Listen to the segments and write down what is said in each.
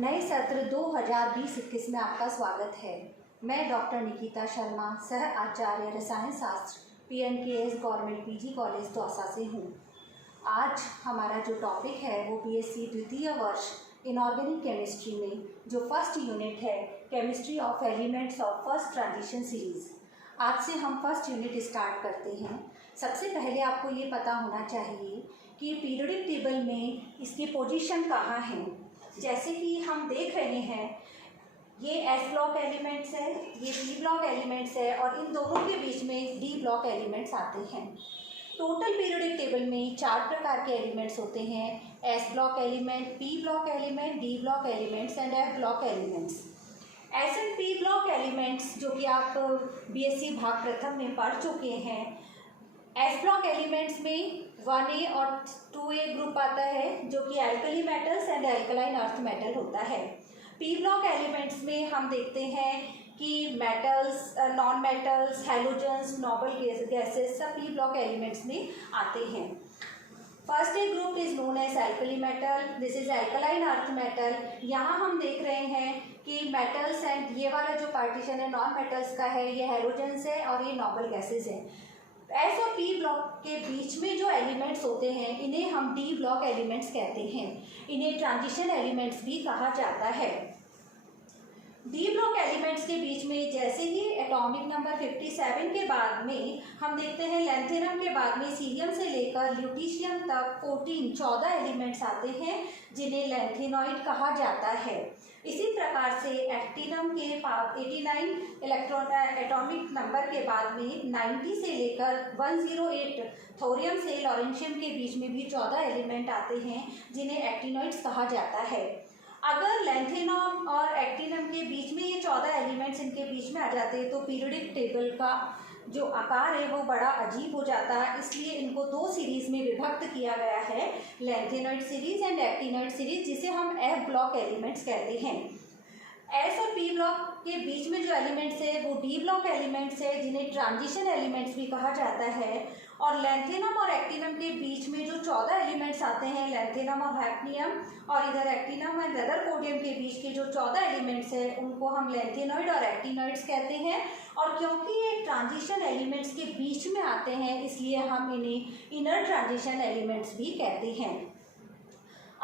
नए सत्र 2020-21 में आपका स्वागत है। मैं डॉक्टर निकिता शर्मा, सह आचार्य रसायन शास्त्र PNKS government PG college Dausa से हूँ। आज हमारा जो टॉपिक है वो BSc द्वितीय वर्ष इनऑर्गेनिक केमिस्ट्री में जो फर्स्ट यूनिट है chemistry of elements of first transition series. आज से हम फर्स्ट यूनिट स्टार्ट करते हैं। सबसे पहले आपको ये पता होना चाहिए कि पीरियोडिक टेबल में इसकी पोजीशन कहाँ है। जैसे कि हम देख रहे हैं, ये S ब्लॉक एलिमेंट्स है, ये P ब्लॉक एलिमेंट्स है और इन दोनों के बीच में D ब्लॉक एलिमेंट्स आते हैं। टोटल पीरियोडिक टेबल में 4 प्रकार के एलिमेंट्स होते हैं: S block element, P block element, D block elements and F block elements. S and P block elements जो कि आप BSc भाग प्रथम में पढ़ चुके हैं। S ब्लॉक एलिमेंट्स में 1A और 2A ग्रुप आता है जो कि alkali metals and alkaline earth metal होता है। P ब्लॉक एलिमेंट्स में हम देखते हैं कि metals, non metals, halogens, noble gases सब P ब्लॉक एलिमेंट्स में आते हैं। First A group is known as alkali metal, this is alkaline earth metal. यहाँ हम देख रहे हैं कि मेटल्स एंड ये वाला जो पार्टीशन है नॉन मेटल्स का है, ये हैलोजेंस है और ये नोबल गैसेस है। S और P ब्लॉक के बीच में जो एलिमेंट्स होते हैं इन्हें हम D ब्लॉक एलिमेंट्स कहते हैं। इन्हें ट्रांजिशन एलिमेंट्स भी कहा जाता है। D ब्लॉक एलिमेंट्स के बीच में जैसे ही एटॉमिक नंबर 57 के बाद में हम देखते हैं लैंथेनम के बाद में सीरियम से लेकर ल्यूटीशियम तक 14 एलिमेंट्स आते हैं जिन्हें लैंथेनॉइड कहा जाता है। इसी प्रकार से एक्टिनम के 89 इलेक्ट्रॉन एटॉमिक नंबर के बाद में 90 से लेकर 108 थोरियम से लॉरेंशियम के बीच में भी 14 एलिमेंट आते हैं जिन्हें एक्टिनॉइड्स कहा जाता है। अगर लैंथेनम और एक्टिनम के बीच में ये 14 एलिमेंट्स इनके बीच में आ जाते हैं तो पीरियोडिक टेबल का जो आकार है वो बड़ा अजीब हो जाता है। इसलिए इनको 2 सीरीज़ में विभक्त किया गया है, lanthanoid series and actinoid series, जिसे हम F ब्लॉक एलिमेंट्स कहते हैं। S और P ब्लॉक के बीच में जो एलिमेंट्स है वो D ब्लॉक एलिमेंट्स है जिन्हें ट्रांजिशन एलिमेंट्स भी कहा जाता है। और लैंथेनम और एक्टिनम के बीच में जो 14 एलिमेंट्स आते हैं, लैंथेनम और हैफ्नियम और इधर एक्टिनम एंड रदरफोर्डियम के बीच के जो 14 एलिमेंट्स हैं उनको हम लैंथेनॉइड और एक्टिनॉइड्स कहते हैं। और क्योंकि ये ट्रांजिशन एलिमेंट्स के बीच में आते हैं इसलिए हम इन्हें इनर ट्रांजिशन एलिमेंट्स भी कहते हैं।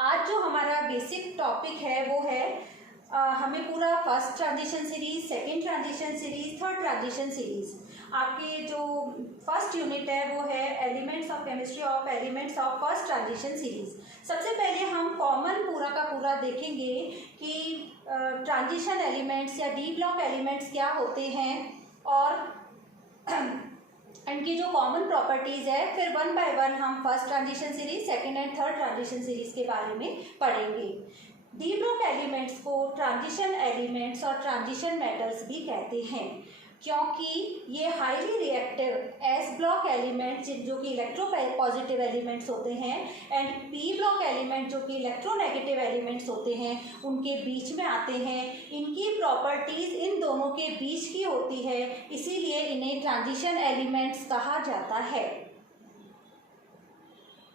आज जो हमारा बेसिक टॉपिक है वो है हमें पूरा first transition series, second transition series, third transition series. आपके जो फर्स्ट यूनिट है वो है elements of chemistry of elements of first transition series. सबसे पहले हम कॉमन पूरा का पूरा देखेंगे कि ट्रांजिशन एलिमेंट्स या D ब्लॉक एलिमेंट्स क्या होते हैं और इनकी जो कॉमन प्रॉपर्टीज़ है। फिर 1 बाय 1 हम first transition series, second and third transition series के बारे में पढ़ेंगे। D ब्लॉक एलिमेंट्स को ट्रांजिशन एलिमेंट्स और ट्रांजिशन मेटल्स भी कहते हैं क्योंकि ये highly reactive S block elements जो कि इलेक्ट्रोपॉजिटिव एलिमेंट्स होते हैं एंड P ब्लॉक एलिमेंट जो कि इलेक्ट्रोनेगेटिव एलिमेंट्स होते हैं उनके बीच में आते हैं। इनकी प्रॉपर्टीज़ इन दोनों के बीच की होती है, इसीलिए इन्हें ट्रांजिशन एलिमेंट्स कहा जाता है।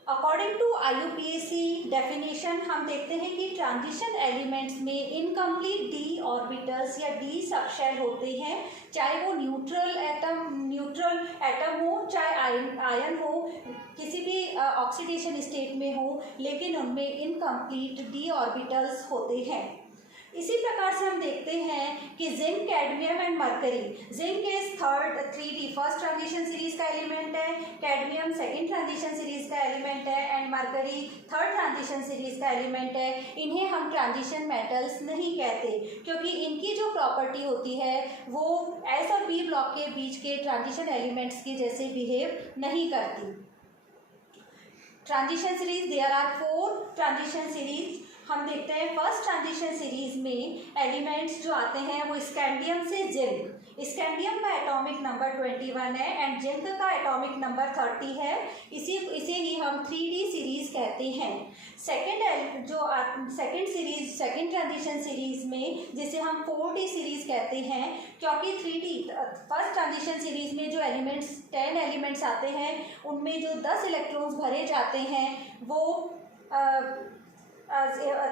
अकॉर्डिंग टू IUPAC डेफिनेशन हम देखते हैं कि ट्रांजिशन एलिमेंट्स में इनकम्प्लीट D ऑर्बिटल्स या D सबशेल होते हैं, चाहे वो न्यूट्रल एटम हो, चाहे आयन हो, किसी भी ऑक्सीडेशन स्टेट में हो, लेकिन उनमें इनकम्प्लीट D ऑर्बिटल्स होते हैं। इसी प्रकार से हम देखते हैं कि zinc, cadmium and mercury. Zinc is 3D first transition series का एलिमेंट है, कैडमियम सेकेंड ट्रांजिशन सीरीज का एलिमेंट है and mercury third transition series का एलिमेंट है। इन्हें हम ट्रांजिशन मेटल्स नहीं कहते क्योंकि इनकी जो प्रॉपर्टी होती है वो S और P ब्लॉक के बीच के ट्रांजिशन एलिमेंट्स के जैसे बिहेव नहीं करती। Transition series, there are 4 transition series. हम देखते हैं फर्स्ट ट्रांजिशन सीरीज में एलिमेंट्स जो आते हैं वो स्कैंडियम से जिंक। स्कैंडियम का एटॉमिक नंबर 21 है एंड जिंक का एटॉमिक नंबर 30 है। इसे ही हम 3D सीरीज कहते हैं। सेकेंड ट्रांजिशन सीरीज में जिसे हम 4D सीरीज कहते हैं क्योंकि 3D फर्स्ट ट्रांजिशन सीरीज में जो एलिमेंट्स 10 एलिमेंट्स आते हैं उनमें जो 10 इलेक्ट्रॉन्स भरे जाते हैं वो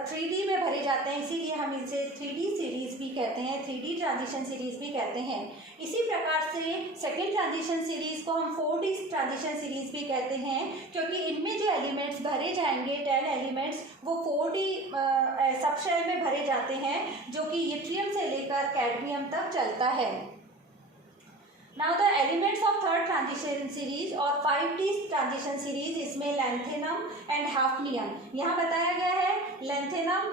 3D में भरे जाते जाते हैं, इसीलिए हम इसे 3D सीरीज भी कहते हैं, 3D ट्रांजिशन सीरीज भी कहते हैं। इसी प्रकार से सेकेंड ट्रांजिशन सीरीज को हम 4D ट्रांजिशन सीरीज भी कहते हैं, क्योंकि इनमें जो एलिमेंट्स भरे जाएंगे 10 एलिमेंट्स वो 4D सबशेल में भरे जाते हैं, जो कि यट्रियम से लेकर कैडमियम तक चलता है। Now the elements of third transition series और 5D ट्रांजिशन सीरीज, इसमें लैंथेनम एंड हाफनियम यहाँ बताया गया है। Lanthanum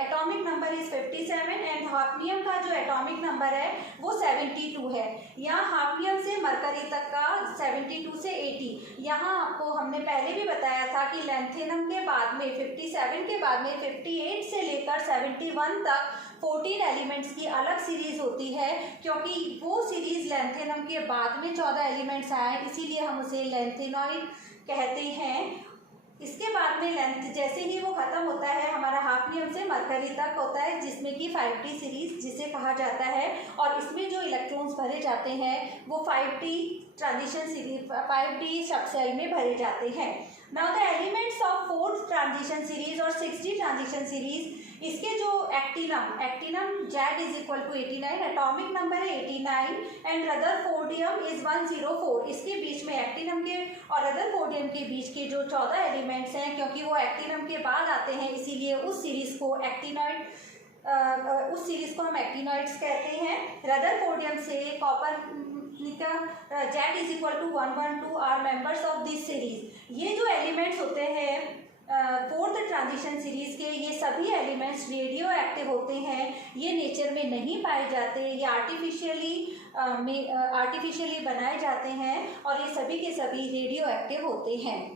atomic number is 57 and hafnium का जो एटॉमिक नंबर है वो 72 है। यहाँ हाफनियम से मरकरी तक का 72 से 80। यहाँ आपको हमने पहले भी बताया था कि लैंथेनम के बाद में 57 के बाद में 58 से लेकर 71 तक 14 एलिमेंट्स की अलग सीरीज होती है, क्योंकि वो सीरीज लैंथेनम के बाद में 14 एलिमेंट्स आए, इसीलिए हम उसे लैंथेनॉइड कहते हैं। इसके बाद में लेंथ जैसे ही वो खत्म होता है, हमारा हाफनियम से मरकरी तक होता है, जिसमें कि 5D सीरीज जिसे कहा जाता है, और इसमें जो इलेक्ट्रॉन्स भरे जाते हैं वो 5D transition series 5D subshell में भरे जाते हैं। Now the elements of fourth transition series और 6D ट्रांजिशन सीरीज, इसके जो actinium Z is equal to 89, atomic number है 89 एंड रदरफोर्डियम इज 104। इसके बीच में एक्टिनम के और रदरफोर्डियम के बीच के जो 14 एलिमेंट्स हैं, क्योंकि वो एक्टिनम के बाद आते हैं, इसीलिए उस सीरीज को हम एक्टिनॉइड्स कहते हैं। रदरफोर्डियम से copper Z is equal to 112 are members of this series. ये जो एलिमेंट्स होते हैं फोर्थ ट्रांजिशन सीरीज के, ये सभी एलिमेंट्स रेडियो एक्टिव होते हैं। ये नेचर में नहीं पाए जाते, ये आर्टिफिशियली बनाए जाते हैं, और ये सभी के सभी रेडियो एक्टिव होते हैं।